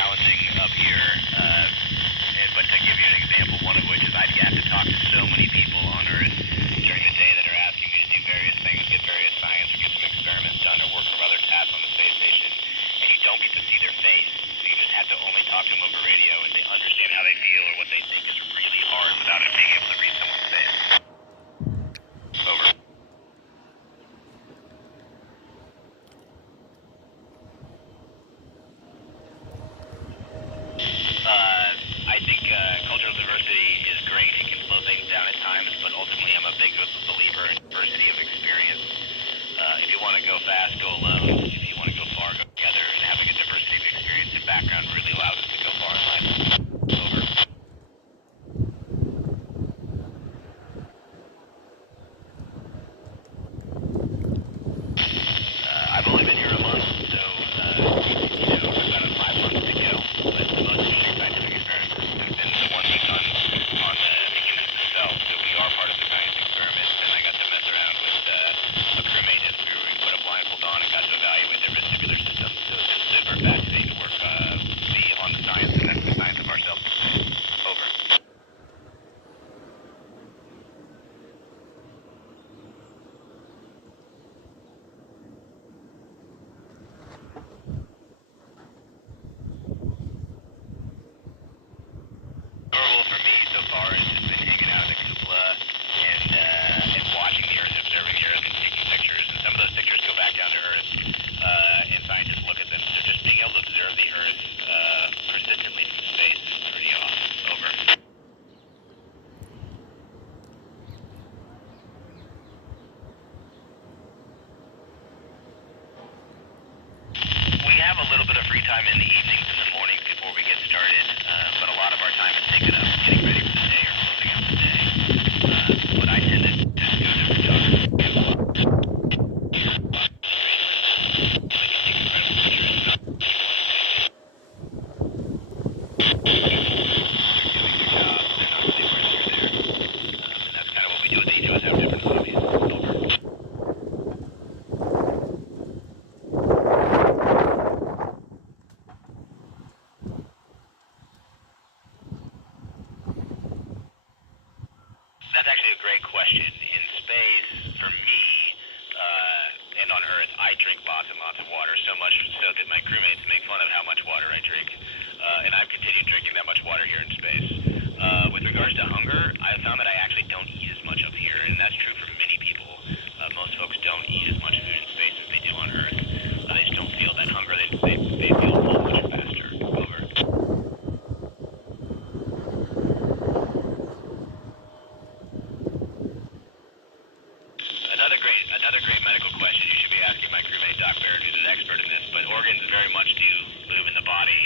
challenging up here, but to give you an example, one of which is I've got to talk to so many people on Earth during the day that are asking me to do various things, get various science, or get some experiments done, or work some other tasks on the space station, and you don't get to see their face, so you just have to only talk to them over radio, and they understand how they feel or what they think is really hard without it being able to read someone's face. Over. I think cultural diversity is great. It can slow things down at times, but ultimately I'm a big believer in diversity of experience. If you want to go fast, go alone. If you want to go far, go together. And having a diversity of experience and background really allows us to go far in life. Over. I've only been here a month, so I've got 5 months to go. But the most interesting scientific experience has been the one we've done on the humans themselves. So we are part of the science experiment, and I got to mess around with a crewmate as we put a blindfold on and got to evaluate their vestibular system. So it's just super fascinating to work be on the science, and that's the science of ourselves. Over. Memorable for me so far has just been hanging out in the cupola and watching the Earth, observing the Earth, and taking pictures. And some of those pictures go back down to Earth, and scientists look at them. So just being able to observe the Earth persistently from space is pretty awesome. Over. We have a little bit of free time in the evenings and the mornings before we get started, but a lot of our time is taken up getting ready for the day or closing out the day. But I tend to just go to photography. And that's kind of what we do with each of us, have different hobbies. Over. That's actually a great question. In space, for me, and on Earth, I drink lots and lots of water, so much so that my crewmates make fun of how much water I drink. And I've continued drinking that much water here in space. With regards to hunger, I've found that I actually don't eat as much up here, and that's true for many people. Most folks don't eat as much food in space as they do on Earth. They just don't feel that hunger. They feel full much faster. Over. Another great medical question you should be asking my crewmate Doc Barrett, who's an expert in this, but organs very much do move in the body.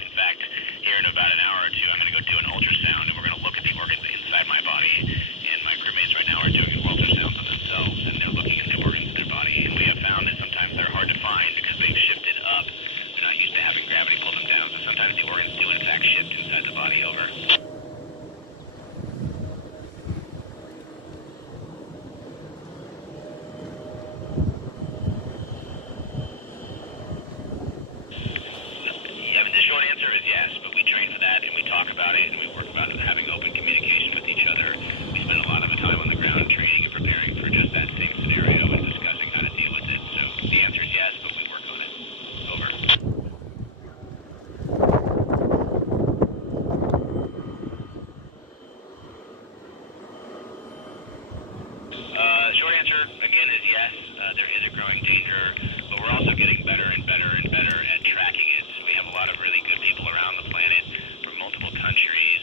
In fact, here in about an hour or two, I'm going to go do an ultrasound, and we're going to look at the organs inside my body, and my crewmates right now are doing ultrasounds on themselves, and they're looking at the organs in their body, and we have found that sometimes they're hard to find because they've shifted up. They're not used to having gravity pull them down, so sometimes the organs do in fact shift inside the body. Over. Yes, but we train for that, and we talk about it, and we work about it, having open communication with each other. We spend a lot of time on the ground training and preparing for just that same scenario and discussing how to deal with it. So the answer is yes, but we work on it. Over. Short answer, again, is yes. There is a growing danger, but we're also getting better and better and better at tracking it. We have a lot of really good people around the planet from multiple countries,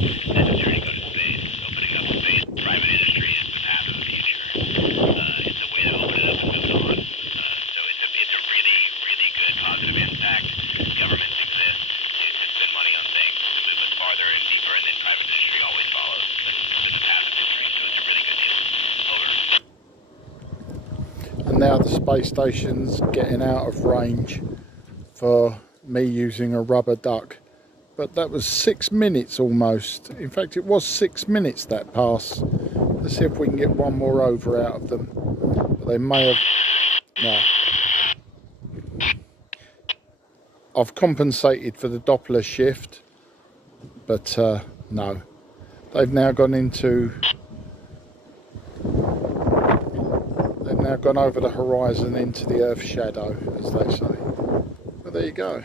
necessary to go to space. Opening up space, private industry is the path of the future. It's a way to open it up and move it on. So it's a really, really good positive impact. Governments exist to spend money on things to move us farther and deeper, and then private industry always follows. It's the path of history, so it's a really good deal. Over. And now the space station's getting out of range for me using a rubber duck. But that was 6 minutes almost. In fact, it was 6 minutes that pass. Let's see if we can get one more over out of them. But they may have... No. I've compensated for the Doppler shift, but no. They've now gone into... They've now gone over the horizon into the Earth's shadow, as they say. But there you go.